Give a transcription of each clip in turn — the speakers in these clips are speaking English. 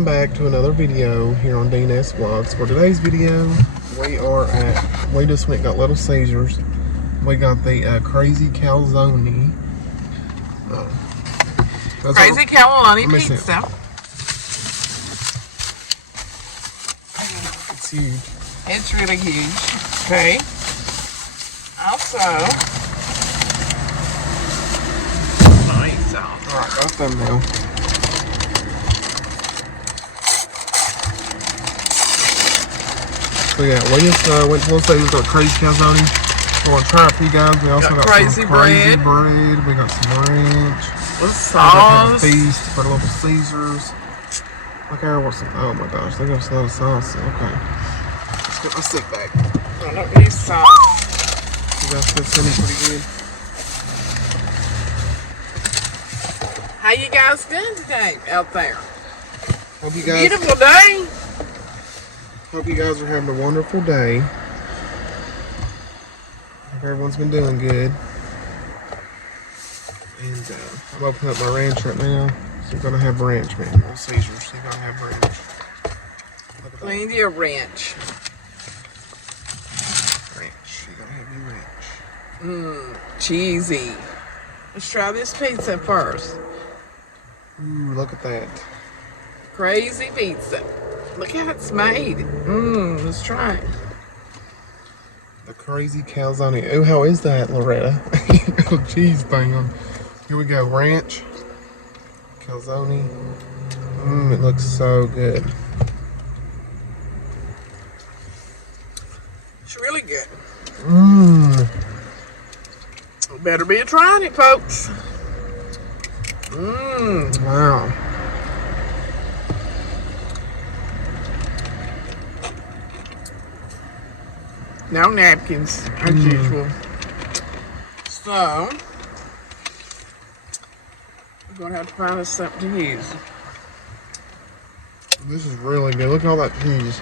welcome back to another video here on D&S Vlogs. For today's video, we just went and got Little Caesars. We got the crazy calzone. Crazy calzone pizza. It's huge. It's really huge. Okay. Also, nice sauce. Alright, got them now. So yeah, we just went to Little Caesars, got crazy calzone. We're gonna try it for you guys. We also got crazy some crazy bread. We got some ranch. With sauce. A feast for Little Caesars. Look at what's oh my gosh, look at a lot of sauce. Okay. Let's sit back. I don't need sauce. You guys fit swimming pretty good. How you guys doing today out there? Hope you guys Beautiful day. Hope you guys are having a wonderful day. Hope everyone's been doing good. And I'm opening up my ranch right now. So you're gonna have ranch, man. Little Caesars. So you're gonna have ranch. Plenty of ranch. Ranch. You're gonna have your ranch. Cheesy. Let's try this pizza first. Ooh, look at that. Crazy pizza. Look how it's made. Let's try it. The crazy calzone. Oh, how is that, Loretta? Little cheese thing on. Here we go. Ranch. Calzone. It looks so good. It's really good. Better be trying it, folks. Wow. No napkins, as usual. So, we're going to have to find us something to use. This is really good. Look at all that cheese.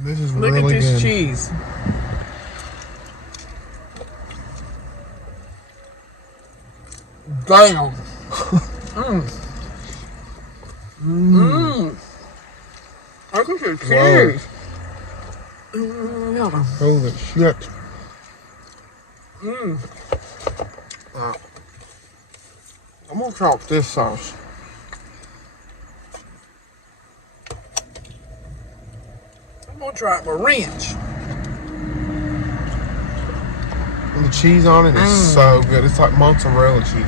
This is Look really at this good. cheese. Damn. Look at the cheese. Holy shit. I'm gonna try this sauce. I'm going to try it with ranch. And the cheese on it is so good. It's like mozzarella cheese.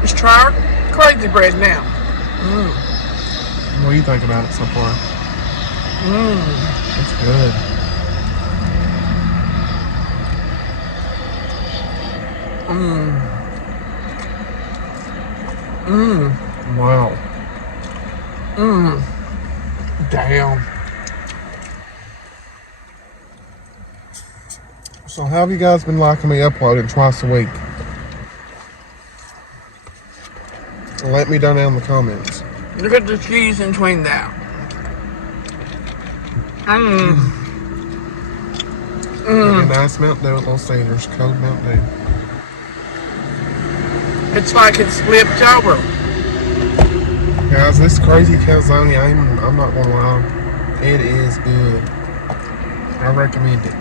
Let's try our crazy bread now. What do you think about it so far? It's good. Wow. Damn. So how have you guys been liking me uploading twice a week? Let me know down in the comments. Look at the cheese in between that. Maybe a nice Mountain Dew at Little Caesars. Cold Mountain Dew. It's like it's flipped over. Guys, this crazy calzone, I'm not gonna lie, it is good. I recommend it.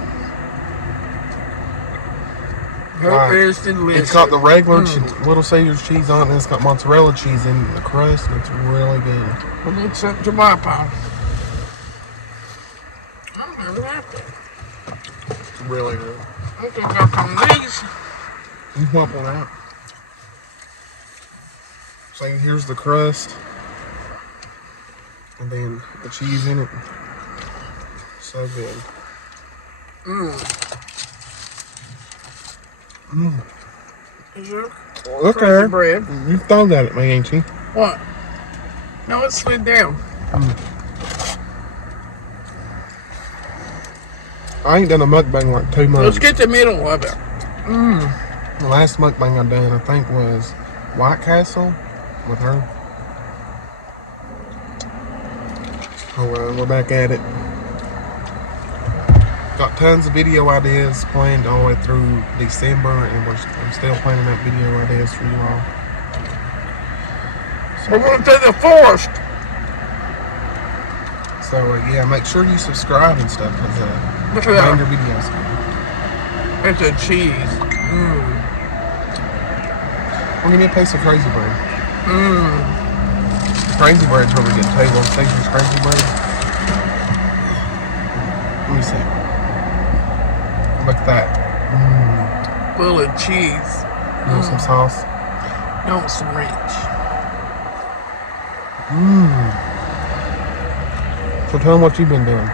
It is delicious. It's got the regular Little Caesars cheese on it, and it's got mozzarella cheese in the crust, and it's really good. I need something to wipe on. I'm really happy. It's really good. I can work on these. You wipe one out. So here's the crust, and then the cheese in it. So good. Is there Look crazy there. bread? You've thrown that at me, ain't you? What? No, it slid down. I ain't done a mukbang in like 2 months. Let's get the middle of it. The last mukbang I done, I think, was White Castle with her. So we're back at it. Got tons of video ideas planned all the way through December, and I'm still planning out video ideas for you all. We're going to the forest. So yeah, make sure you subscribe and stuff, because Look at that. your videos. It's a cheese. Well, give me a piece of crazy bread. Crazy bread's really good too. Want to taste this crazy bread? Let me see. Look at that. Full of cheese. You want some sauce? You want some ranch. So tell them what you've been doing.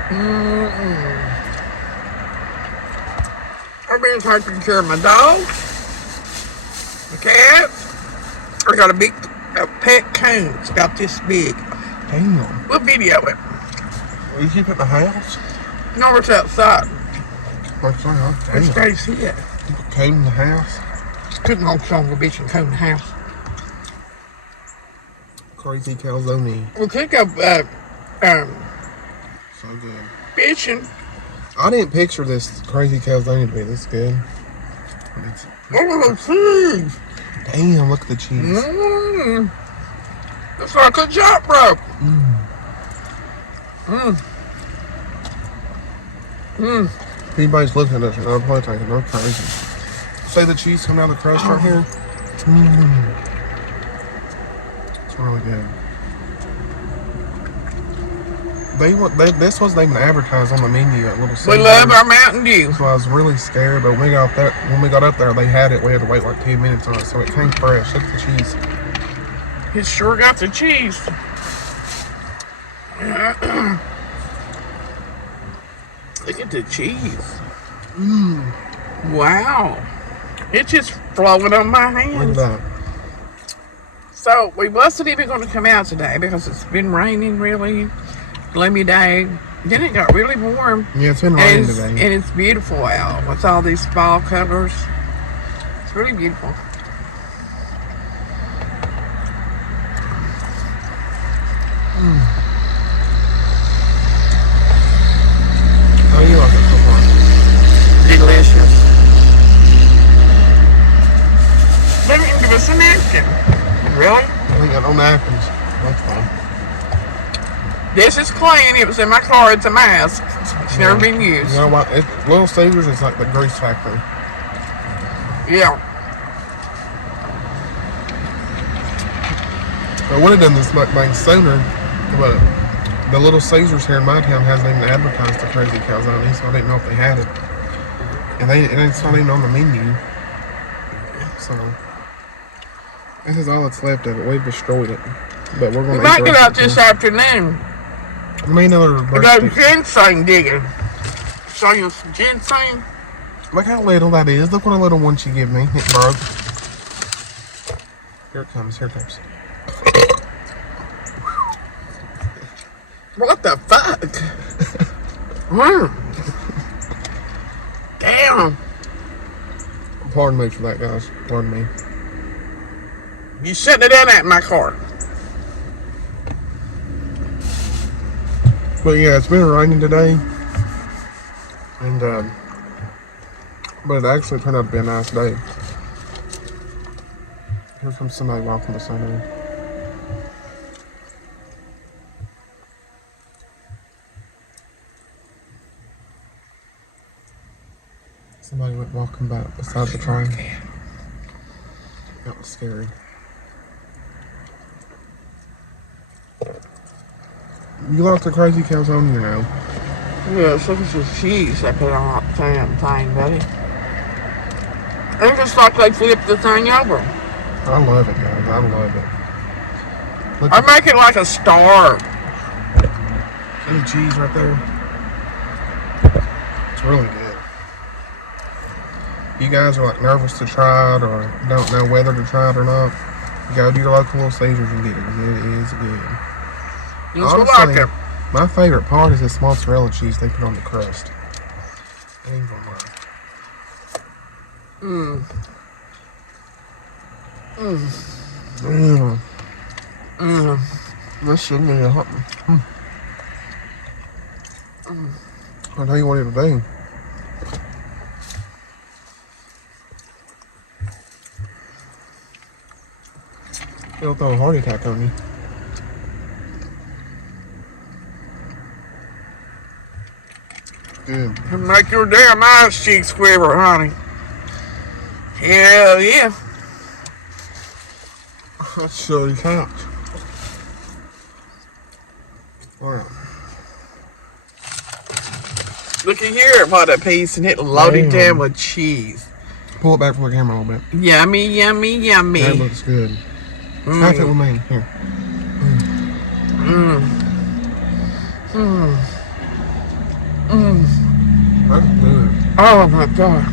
I've been taking care of my dog, my cat. I got a big pet coon. It's about this big. Damn. We'll video it. Will you keep it in the house? No, it's outside. What's that? It Damn. stays here. Came in the house. Couldn't walk son of a bitch and come in the house. Crazy calzone. We could go So good. fishing. I didn't picture this crazy calzone to be this good. Look at the cheese. Damn, look at the cheese. It's like a jump rope. If anybody's looking at this, I'm probably thinking, they're crazy. See the cheese coming out of the crust right here? It's really good. This wasn't even advertised on the menu at Little We Caesars. love our Mountain Dew. So I was really scared, but when we got up there, they had it. We had to wait like 10 minutes on it, so it came fresh. Look at the cheese. It sure got the cheese. Look at the cheese. Wow. It's just flowing on my Look at hands. that. So we wasn't even going to come out today because it's been raining really. Gloomy day. Then it got really warm. Yeah, it's been raining And today. it's beautiful out with all these fall colors. It's really beautiful. How do you like it so far? Delicious. They didn't give us a napkin. Really? I ain't got no napkins. That's fine. This is clean. It was in my car. It's a mask. It's never been used. You know what? Little Caesars is like the grease factory. Yeah. I would have done this mukbang sooner, but the Little Caesars here in my town hasn't even advertised the crazy calzone, so I didn't know if they had it. And it's not even on the menu. So this is all that's left of it. We've destroyed it. But we're We gonna might eat get the out rest of this afternoon. I mean, another We got breakfast. ginseng digging. Show you some ginseng. Look how little that is. Look what a little one she gave me. It broke. Here it comes. Here it comes. What the fuck? Damn. Pardon me for that, guys. Pardon me. You shouldn't have done that in my car. But yeah, it's been raining today. And, but it actually turned out to be a nice day. Here comes somebody walking beside me. Somebody went walking back beside the train. That was scary. You like the crazy calzone, you know? Yeah, so this is cheese I put on that damn thing, buddy. It's just like they flipped the thing over. I love it, guys. I love it. Look I at make it like a star. the cheese right there. It's really good. You guys are like nervous to try it or don't know whether to try it or not, go to your local Little Caesars and get it. It is good. Just like it. My favorite part is this mozzarella cheese they put on the crust. I ain't gonna lie. Mm. Mm. This shouldn't be a hot. I'll tell you what it'll do. It'll throw a heart attack on you. Good. Make your damn eyes cheeks quiver, honey. Hell yeah. That's so couch. Alright. Looky here, what a piece, and it loaded Damn. down with cheese. Pull it back from the camera a little bit. Yummy, yummy, yummy. That looks good. Try it with me. Here. That's good. Oh my god.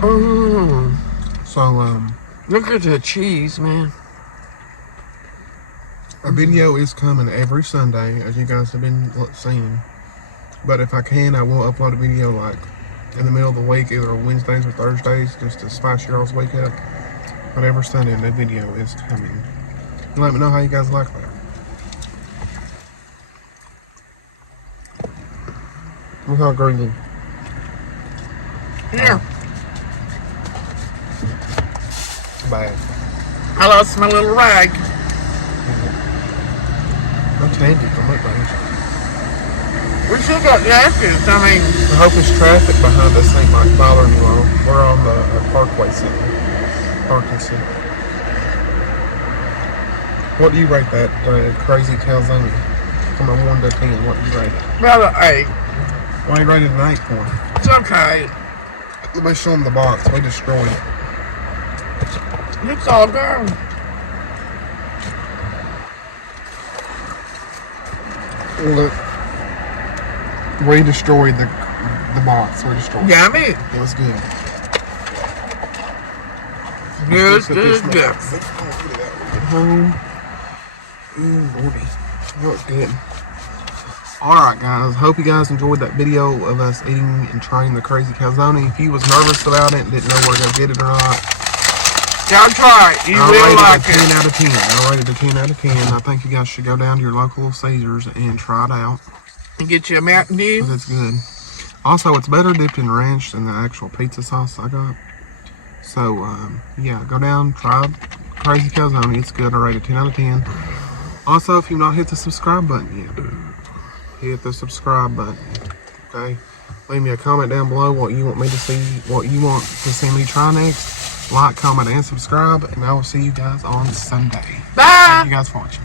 Mm. So, Look at the cheese, man. a video is coming every Sunday, as you guys have been seeing. But if I can, I will upload a video like in the middle of the week, either on Wednesdays or Thursdays, just to spice your all's week up. But every Sunday, that video is coming. Let me know how you guys like that. Look how greasy. Here, Bad. I lost my little rag. That's handy for mukbangs. We still got jackets, I mean. I hope this traffic behind us ain't like bothering you all. We're on the Parkway Center. Parking Center. What do you rate that crazy calzone? From a 1 to 10, what do you rate it? About an 8. Why you rated an 8 for? It's okay. Let me show them the box. We destroyed it. It's all gone. Look. We destroyed the box. We destroyed it. Yummy. It was good. Good, Put this good, good. Get home. Ooh, Lordy. That was good. Alright guys, hope you guys enjoyed that video of us eating and trying the crazy calzone. If you was nervous about it and didn't know where to go get it or not, Y'all try it. You will like I rated it a 10 it. out of 10. I rated it a 10 out of 10. I think you guys should go down to your local Caesars and try it out. And get you a Mountain Dew. Because it's good. Also, it's better dipped in ranch than the actual pizza sauce I got. So, yeah, go down, try crazy calzone. It's good. I rate it 10 out of 10. Also, if you've not hit the subscribe button yet, hit the subscribe button. Okay? Leave me a comment down below what you want me to see, what you want to see me try next. Like, comment, and subscribe, and I will see you guys on Sunday. Bye. Thank you guys for watching.